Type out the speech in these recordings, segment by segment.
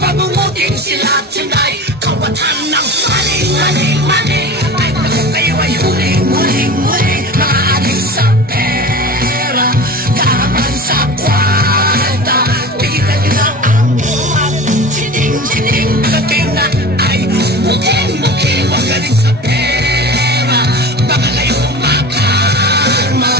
Bangungutin sila tonight. Kawatan ng maling. Ay naku kayo ay huling. Mga adik sa pera, garaman sa kwarta. Pigilan nila ang umat. Sining, kating na ay muking. Magaling sa pera, baka kayo makarma.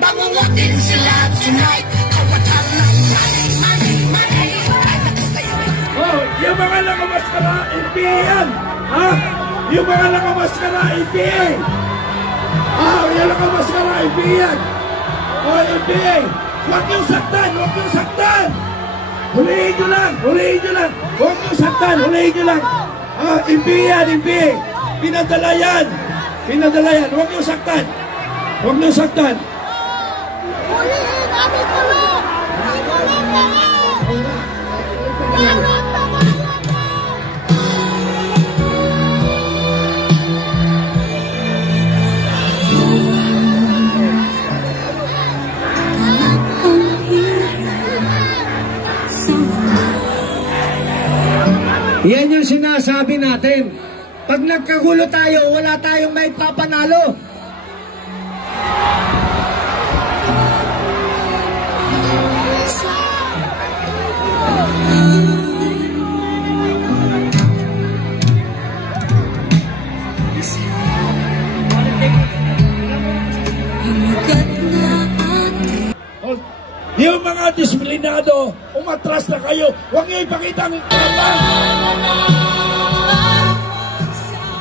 Bangungutin sila tonight. Kawatan ng money. Oh, yung mga nakamaskara, NPA yan. Ha? Yung mga nakamaskara, NPA. Yung nakamaskara, NPA yan. Oh, NPA. Huwag yung saktan. Hulihin nyo lang. Huwag yung saktan, hulihin nyo lang. NPA yan, NPA. Pinadala yan. Huwag yung saktan. Yan yung sinasabi natin. Pag nagkagulo tayo, wala tayong may papanalo. Yung mga disiplinado, umatras na kayo. Huwag niyo ipakita ang tapang.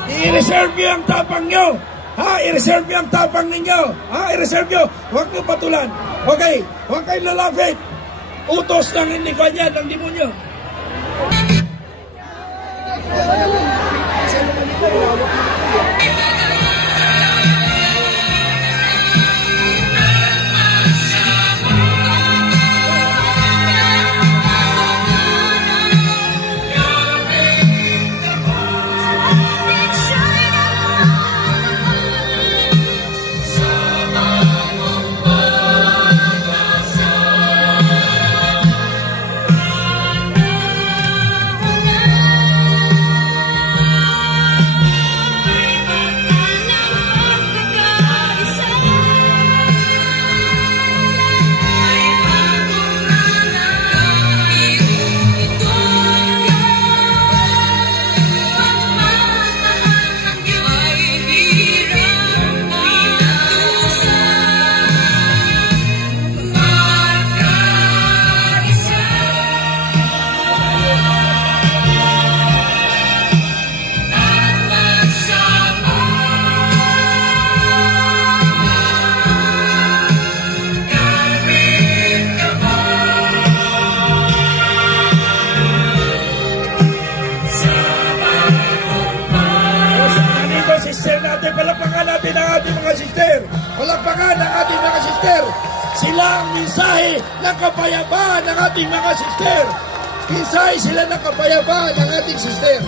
I-reserve niyo ang tapang niyo. I-reserve niyo ang tapang ninyo. I-reserve niyo. Huwag niyo patulan. Okay, huwag kayo lalapit. Utos ng hindi kanya, ng demonyo. Palakpakan ang ating mga sister. Sila ang mensahe ng kapayapaan ng ating mga sister. Mensahe sila ng kapayapaan ng ating sister.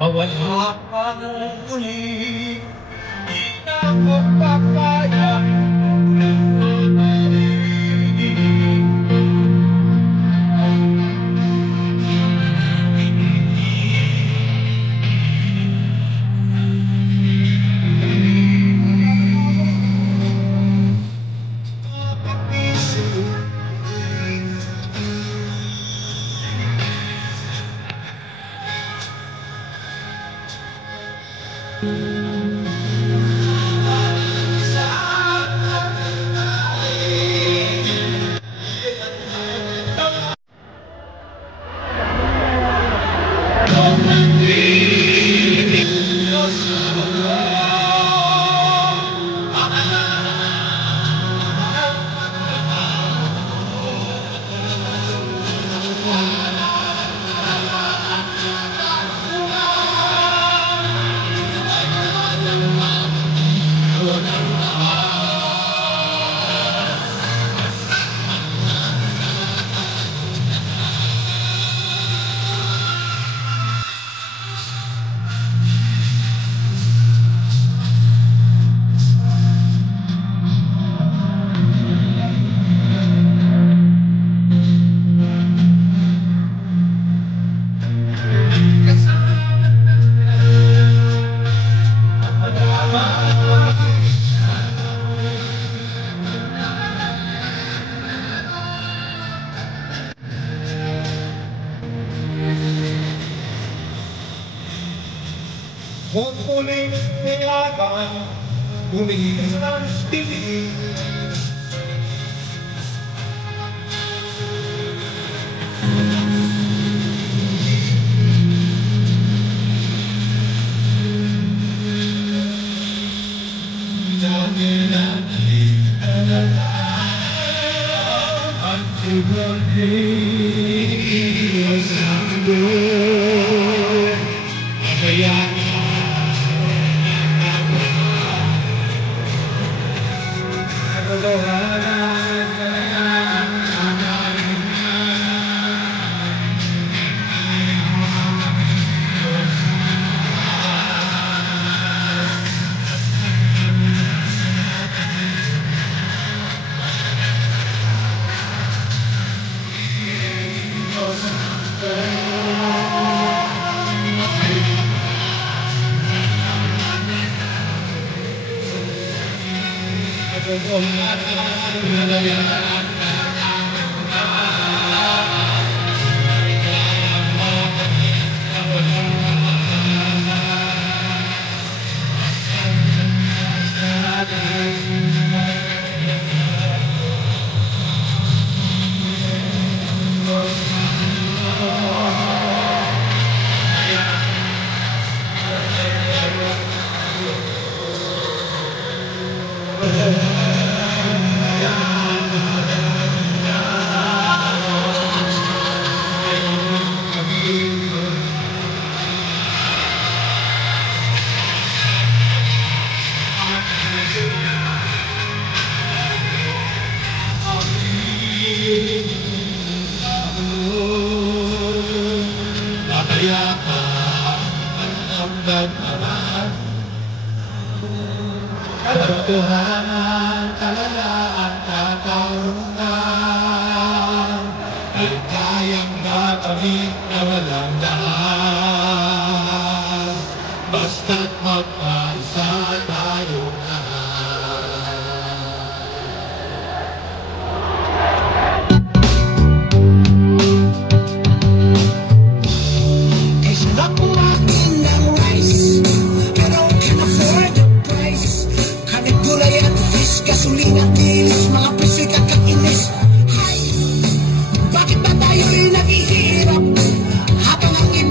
Mawala ka muli, di na ko papaya. Huwag muling nilagan, umiinis ng tinig. Katotohanan, kalalaan, katarungan ay kayang makamit na walang daan. Basta't magkaisa tayong lahat. Ay sarap kumain ng rice, pero can't afford the price. Kanit gulay at fish, gasolina at dilis, mga pisik at kakinis. Hay, bakit ba tayo'y naghihirap habang ang iba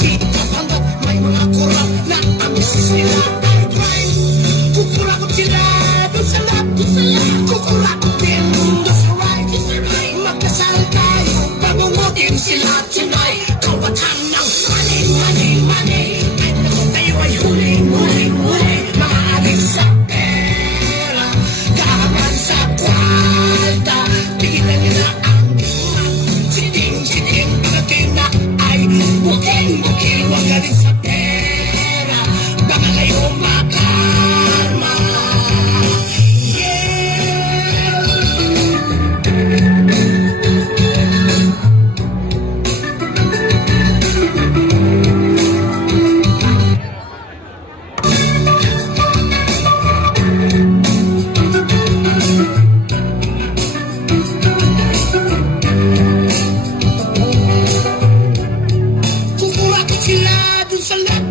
sikap hanggat may mga kurap na ang misis nila ay crime. Kukurakot sila dun sa left, kukurakot din dun sa right. Magdasal tayo, bangungutin sila tonight. Kawatan ng money, money, money. Ay naku, tayo ay huling, huling, huling. Mga alis sa pera, gaman sa kwarta. Tigilan nila ang siting, siting. Pagkatay na ay buking, buking. Huwag ka rin sa pera, baka kayo makarma. Kukurakot sila dun sa left,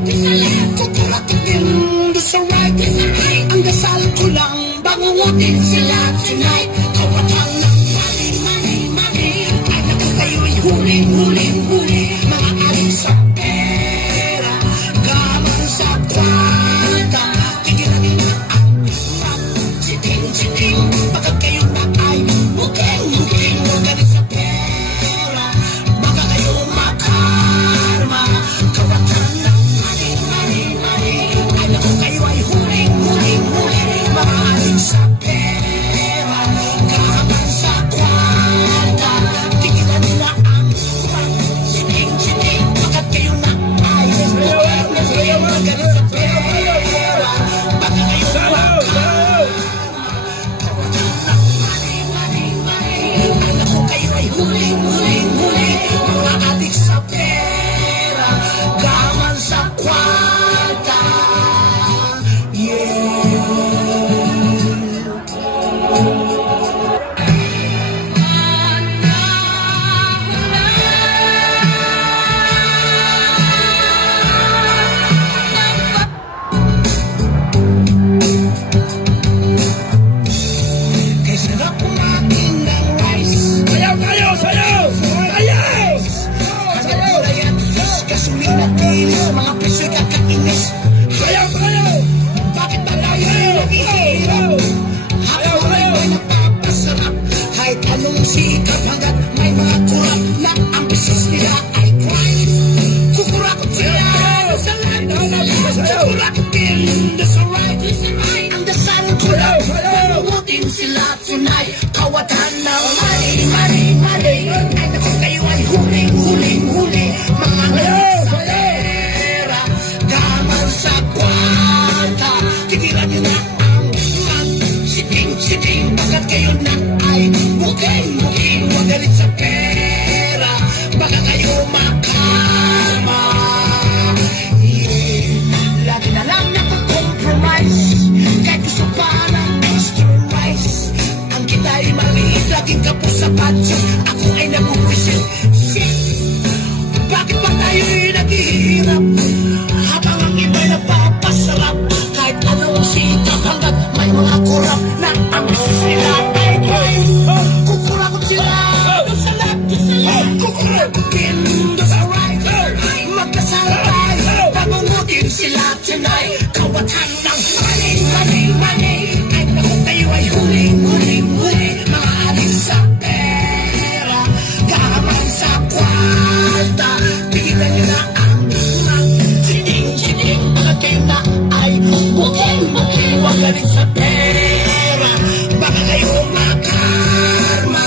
kukurakot din dun sa right. Ang dasal ko lang, bangungutin sila tonight. Kawatan ng money, money, money. Ay naku, kayo ay huling, huling, huling. Mga aling sa pera, gaman sa kwarta. Tigilan nila ang rap, siting, siting. Pagkat kayo na ay buking, buking. Huwag ka rin sa pera, baka kayo makarma. Kawatan ng money, money, money. Ay naku, kayo ay huling, huling, huling. Mga aling sa pera, gaman sa kwarta. Tigilan nila ang rap, siting, siting. Pagkat kayo na ay buking, buking. Huwag ka rin sa pera, baka kayo makarma. Ay naku, kayo ay huling, huling, huling. Mga adik sa pera, gaman sa kwarta. Yeah. Kay sarap kumain ng rice. Sayaw tayo! Sayaw! Sayaw! Kagulayan, gasolina, kilis, mga presyo kakainis. Sayaw tayo! Bakit ba tayo naghihirap? Habang may napapasarap. Kahit anong sikap hanggat may mga kurap na ang bisis nila ay crime. Kukurakot sila sa left, kukurakot din sa right. Ang dasal ko lang, bangungutin sila tonight. Kawatan ng money, money, money. Ay naku, kayo ay huling, huling, huling. Mga alis sa pera, gaman sa kwarta. Tigilan nyo na ang siting, siting. Bakit kayo na ay buking, buking. Huwag galit sa pera, baka kayo makarma. Yeah. Lagi na lang nakakompromise, kahit gusto pa ng extra rice. Ang kita ay maliit, laging kapos sa budget. Ako ay nabubuisit. Shit! Bakit ba tayo'y naghihirap? Habang ang iba'y napapasarap. Kahit anong sikap hanggat may mga kurap na ang misis nila ay crime. Kukurakot sila dun sa left, kukurakot din dun sa right. Magdasal tayo, bangungutin sila tonight. Kawatan ng money, money, money. Ay naku, kayo ay huling, huling, huling. Mga alis sa pera, gaman sa kwarta. Tigilan nyo na ang siting, siting. Bakit kayo na ay buking, buking. Huwag ka rin sa pera, baka kayo makarma.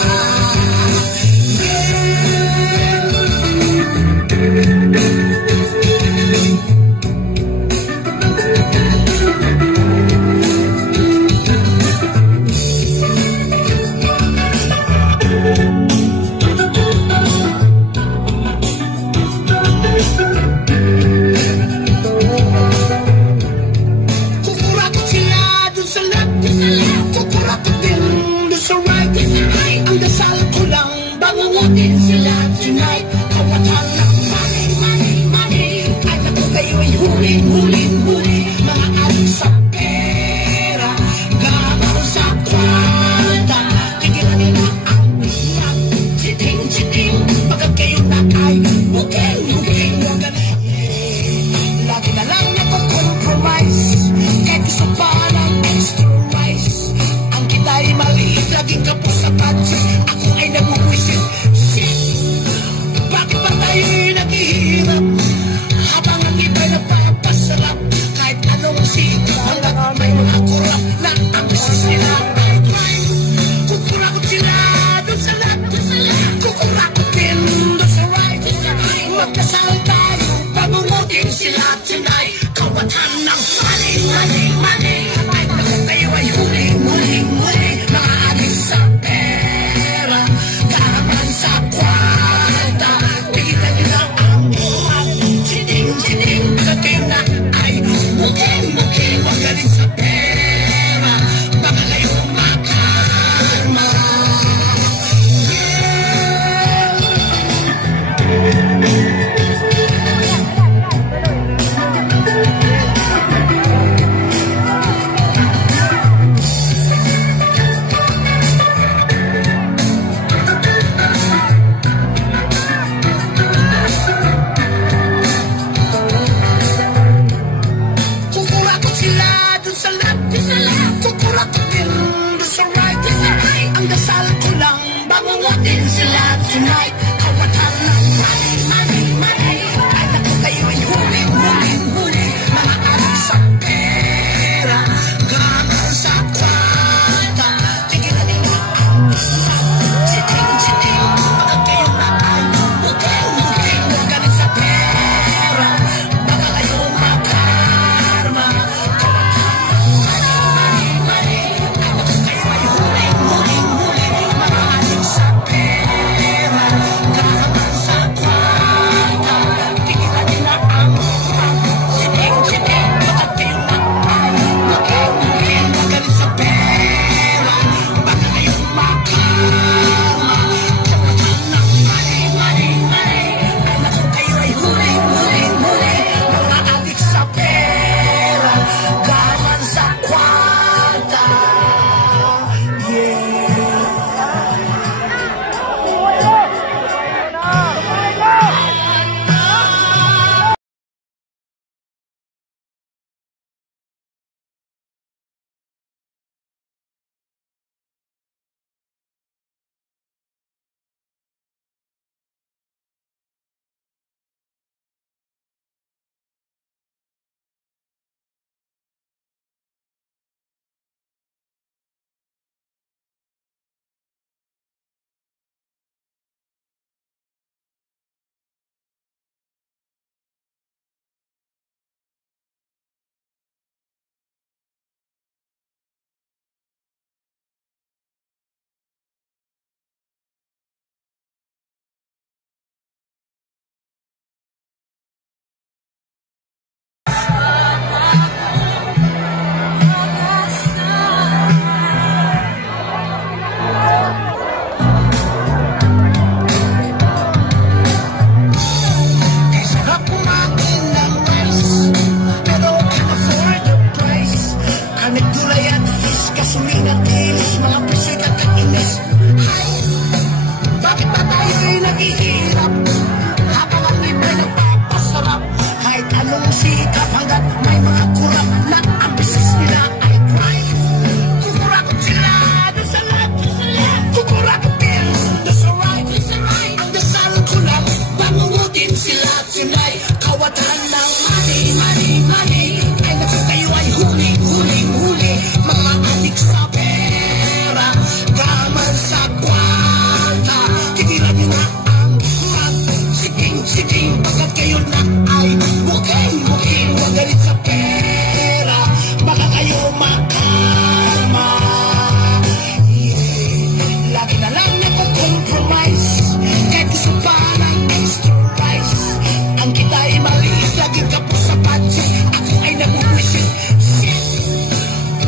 laging kapos sa budget. Ako ay nabubuisit. Shit!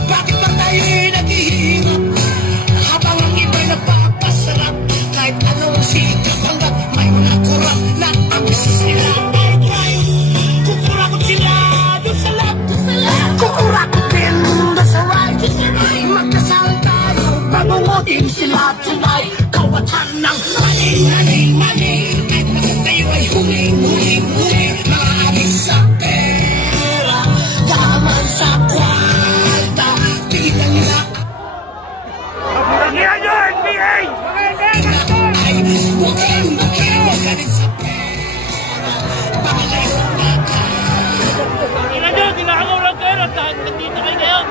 Bakit ba tayo'y naghihirap habang ang iba'y napapasarap? Kahit anong sikap hanggat may mga kurap na ang business nila ay crime. Kukurakot sila doon sa lab. Kukurakot din doon sa right. Magdasal tayo, bangungutin sila tonight. Kawatan ng money. Kahit bakit tayo ay huling. Mga adik sa pera, yaman sa kwarta. Pilitan nila Tangihan nyo, NPA! ay bukeng magaling sa pera. Baka kayo baka Tangihan nyo, tinakaw lang kayo at nandito kayo ngayon.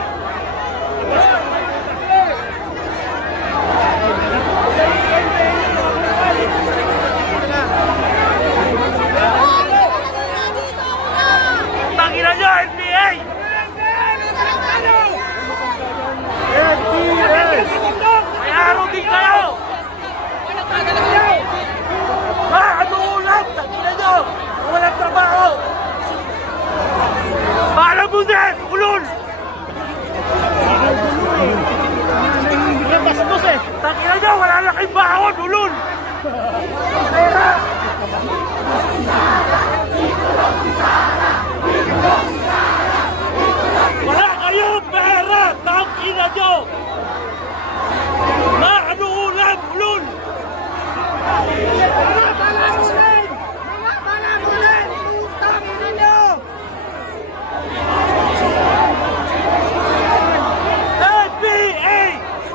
Tangihan nyo, NPA! May araw din kayo! Ano ulam? Tangihan nyo! Walang trabaho! Paalam mo din! Ulol! Tangihan nyo! Wala na kayong bahon! Ulol! Wala kayong pera! Tangihan nyo! Ano ulam? Ulol!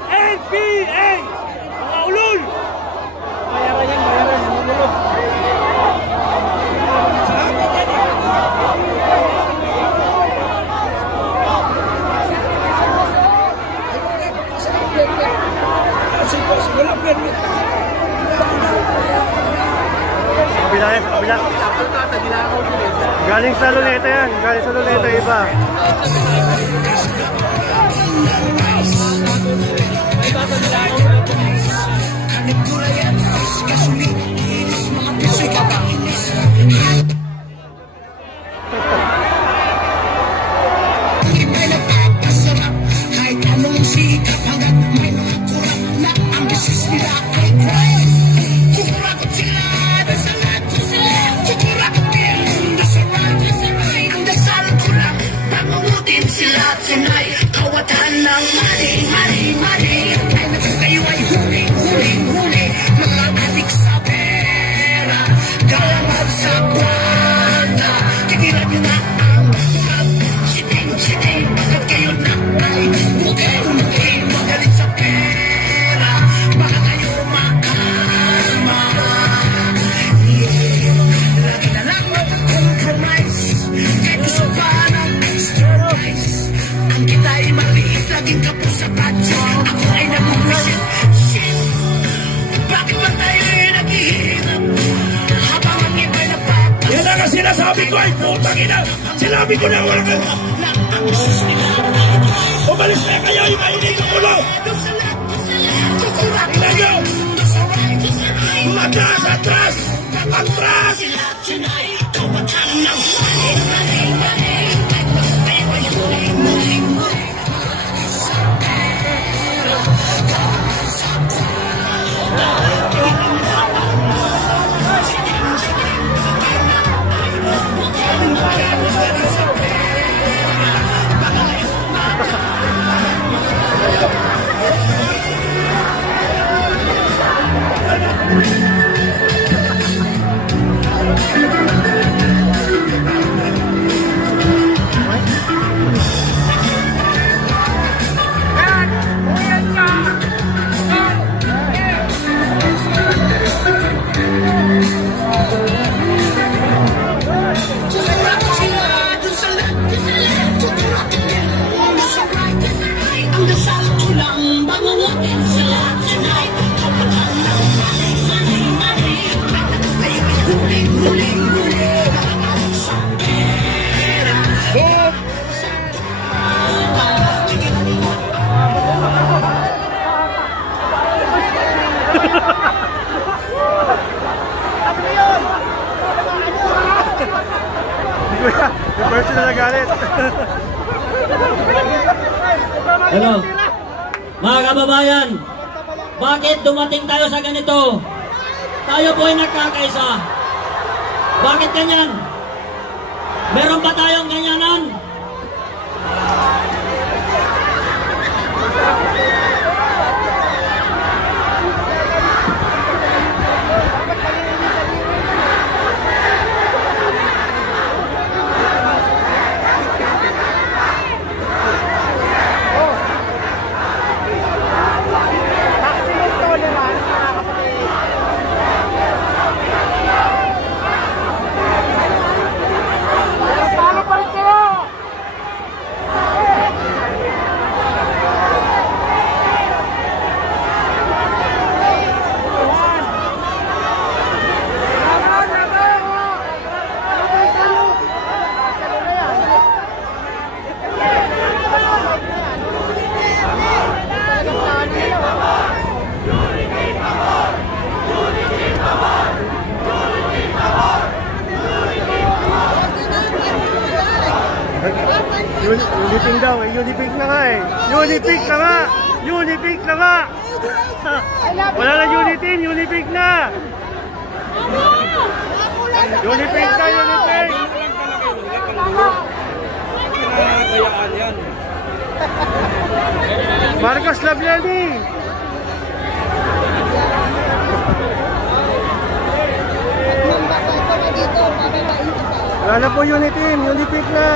NPA! Mga ulol! Sa kabila. Galing sa Luneta yan. Galing sa Luneta iba. kahit anong sikap hanggat may mga kurap na ang business nila ay crime. Kukurakot sila doon sa lahat. Kukurakot din doon sa right. Ang dasal ko lang, bangungutin sila tonight. Kawatan ng money. Ay natin kayo ay huling. Mga adik sa pera, galamad sa kwarta. Tigilan nyo na ang kurap. Chiting, bakit kayo na ay mukhang magalit sa pera. Baka kayo makalma. Lagi na lang mag-compromise. Kahit gusto pa ng extra rice. Ang kita ay maliit, laging kapos sa patyo. Ako ay nabubuisit. Shit! Bakit ba tayo ay naghihirap habang ang iba'y napapasarap? Yan ang sinasabi ko ay putang ina. Sinabi ko na wala kayo. Umalis na kayo yung mainit ng ulo. Tingnan nyo. Atras. Yung person na galit. Hello. Mga kababayan, bakit dumating tayo sa ganito? Tayo po ay nagkakaisa. Bakit ganyan? Meron ba tayong ganyanan? Uniping daw eh, Uniping na nga eh. Uniping na nga! Uniping na nga! Wala na Uniteam, Uniping na! Uniping na, Uniping! Marcos Lableni! Wala na po Uniteam, Uniping na!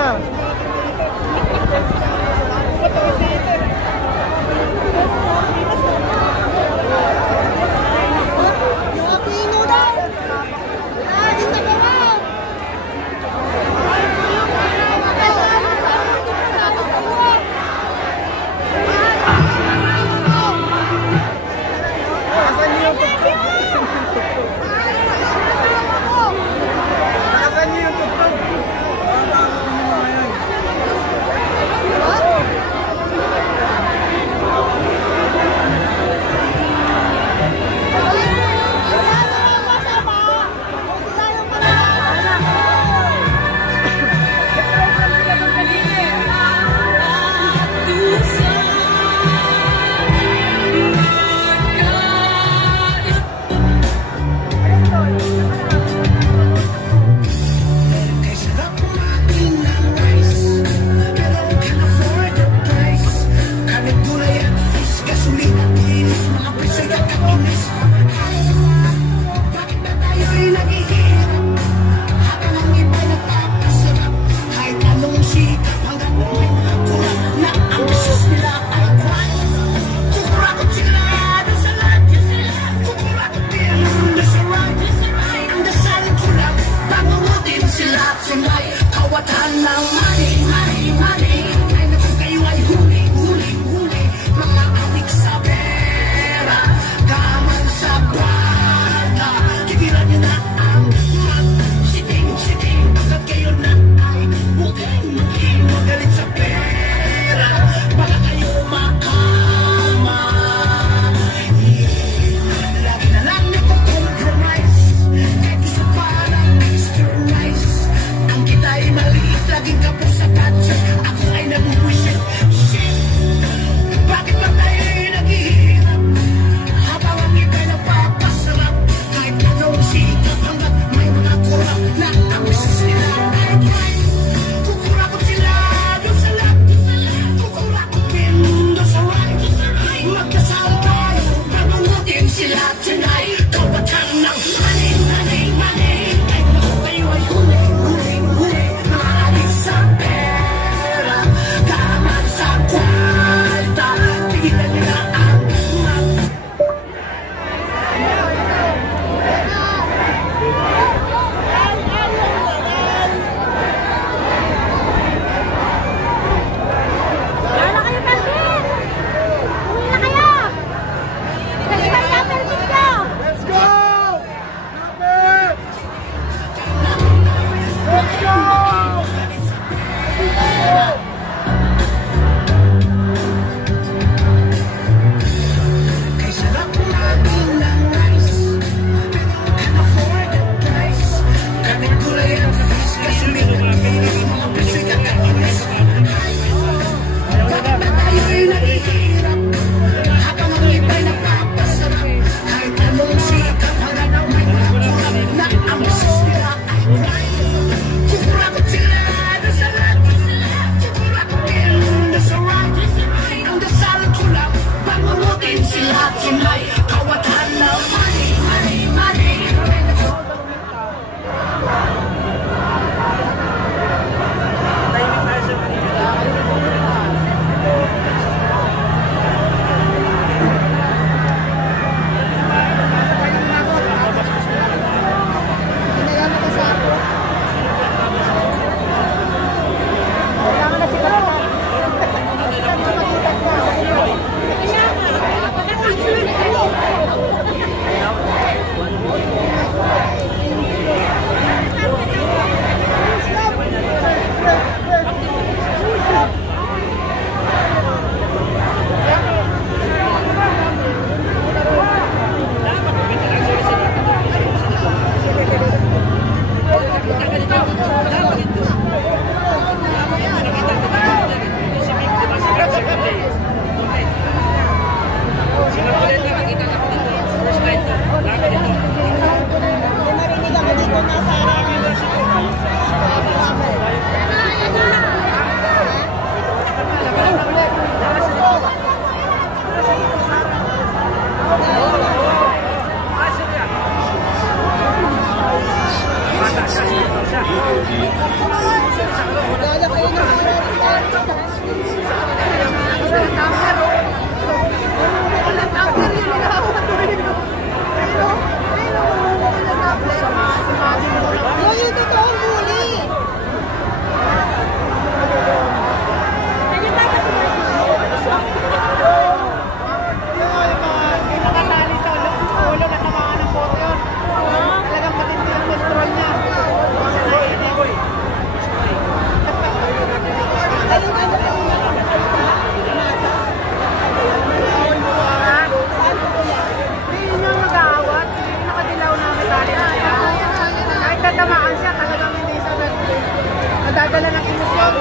Kaman sa Nadadala ng emosyon.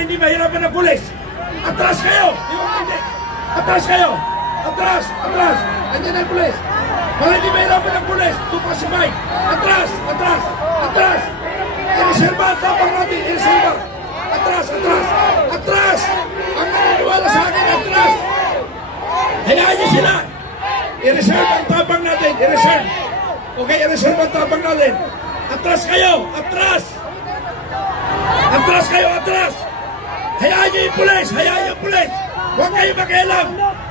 hindi mahirapan ng pulis. Atras kayo! Atras kayo! Atras! Atras! Andiyan ang pulis! Para hindi mahirapan ng pulis, tupa si Mike! Atras! Atras! Atras! I-reserva ang tapang natin! I-reserva! Atras! Atras! Atras! Ang naniniwala sa akin, atras! Hayaan niyo sila! I-reserve ang tapang natin! I-reserve! Okay, i-reserve ang tapang natin! Atras kayo! Atras! Atras kayo! Atras! Hayaan niyo yung pulis! Hayaan niyo yung pulis! Huwag kayo makialam!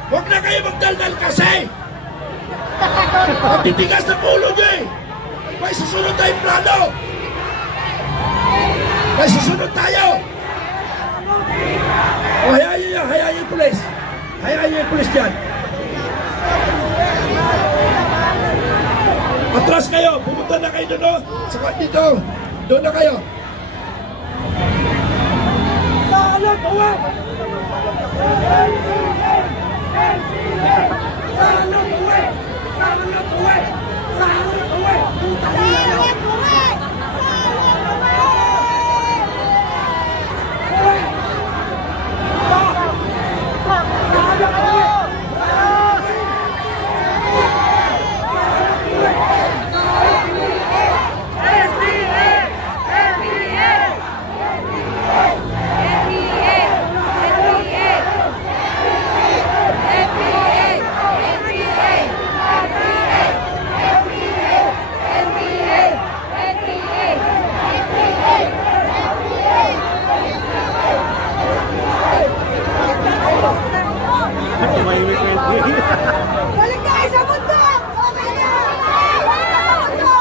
Huwag na kayo magdaldal kasi! Matitigas na pulo niyo eh! May susunod tayong plano! May susunod tayo! O hayaan niyo yan! Hayaan niyo yung pulis! Hayaan niyo yung pulis dyan! Atras kayo! Pumunta na kayo doon, no? Saka dito! Doon na kayo! Salot! Uwe! Salot! Uwe! Salot! Uwe! Salot! Uwe! Salot! Uwe! Balik tayo sa mundo! Okay na! Balik tayo sa mundo!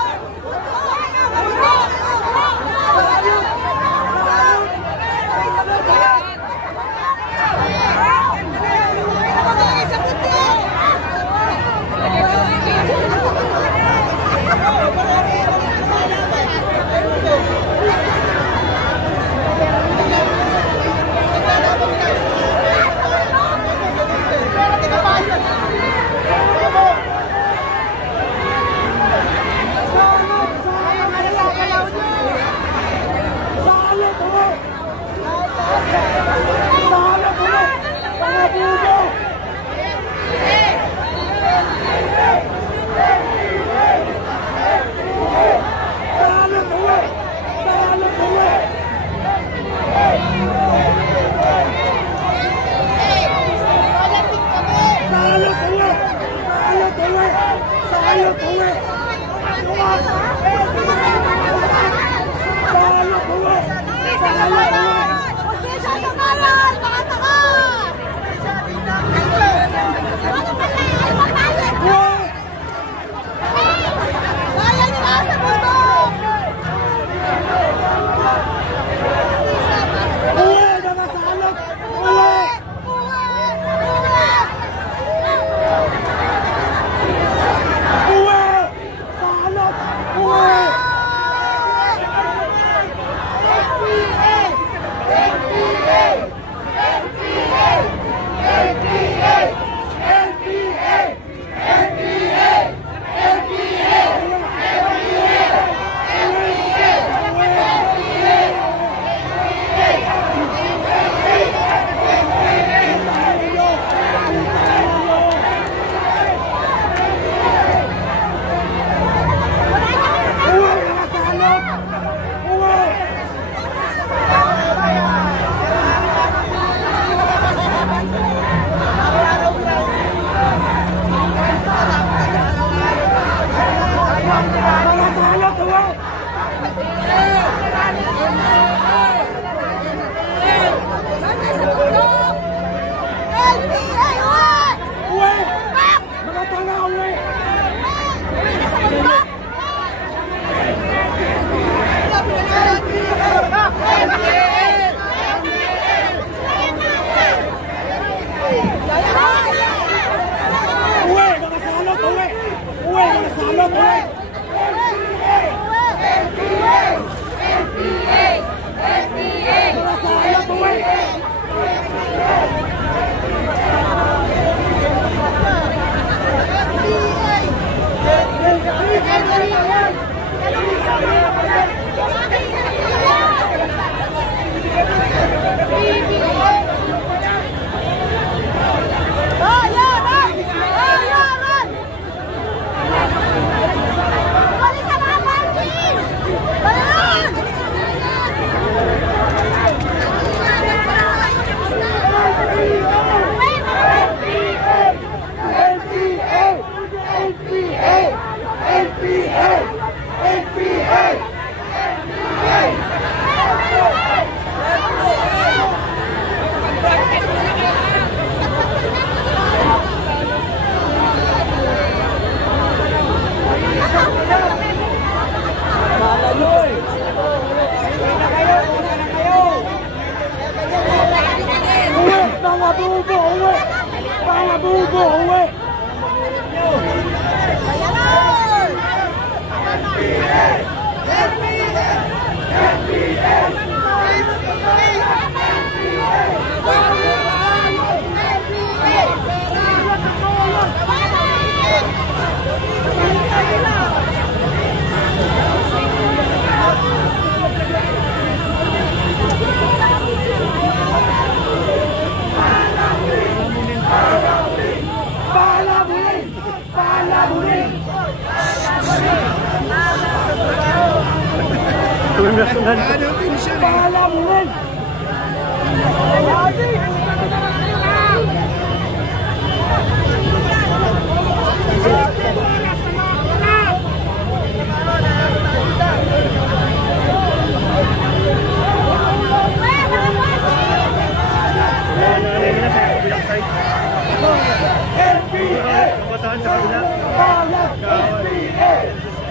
Bahala mo rin.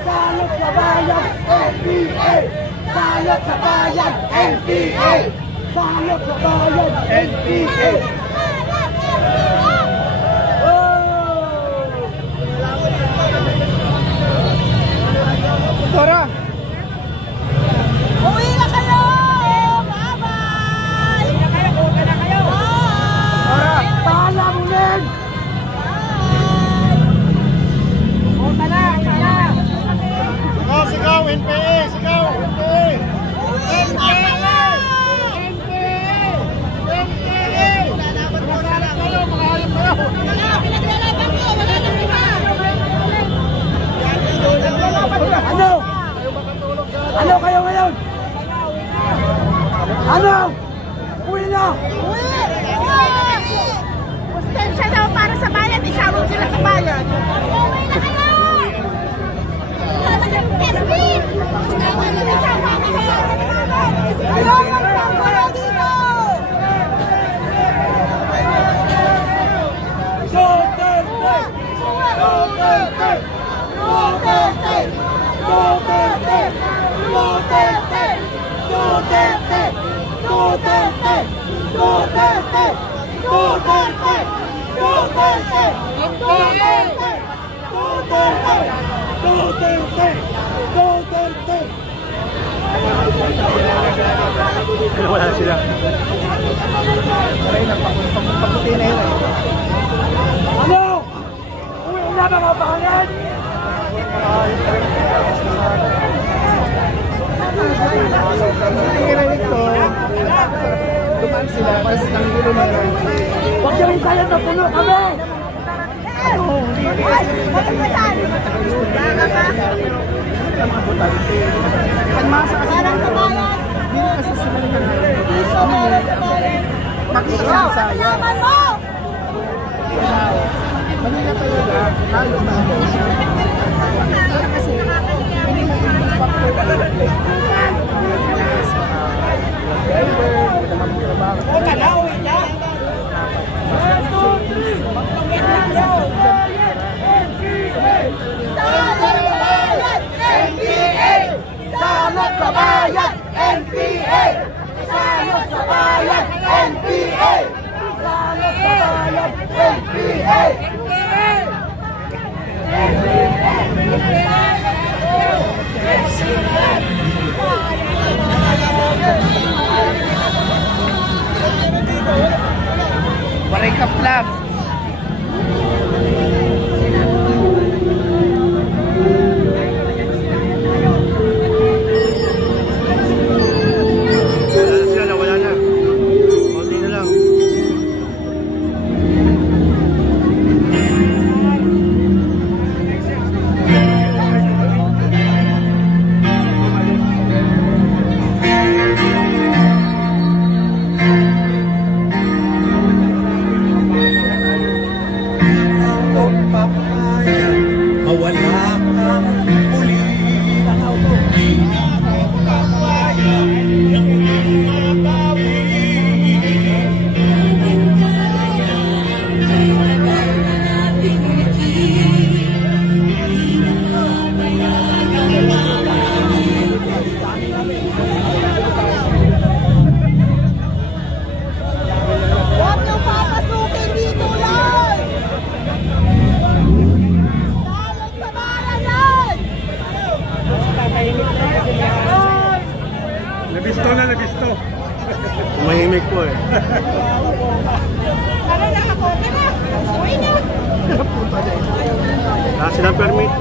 Salot sa bayan, NPA! Salot sa bayan, NPA! Salot sa bayan, NPA! Dora! Uwi na kayo! Bye-bye! Uwi na kayo, uwi na kayo! Dora, bahala mo rin! Sigaw, NPA! Sigaw, NPA! NPA! Ano? Ano kayo ngayon? Ano? Uwi na! Uwi! Hostensya daw para sa bayan, isama sila sa bayan. Uwi na kayo! Wala sila. Ano? Uwi na mga bahanan! Dumaan sila, mas nanggulo na lang. Huwag niyo rin kaya na puno kami! Pagmasa kasi lang sa bayan. Hindi kasi sila Makikita sa yaman mo! Manila talaga, halo na. Kasi Salot sa bayan, NPA! Salot sa bayan, NPA! Salot sa bayan, NPA! Barikap lang. Mahimik po eh. Kasi na permit.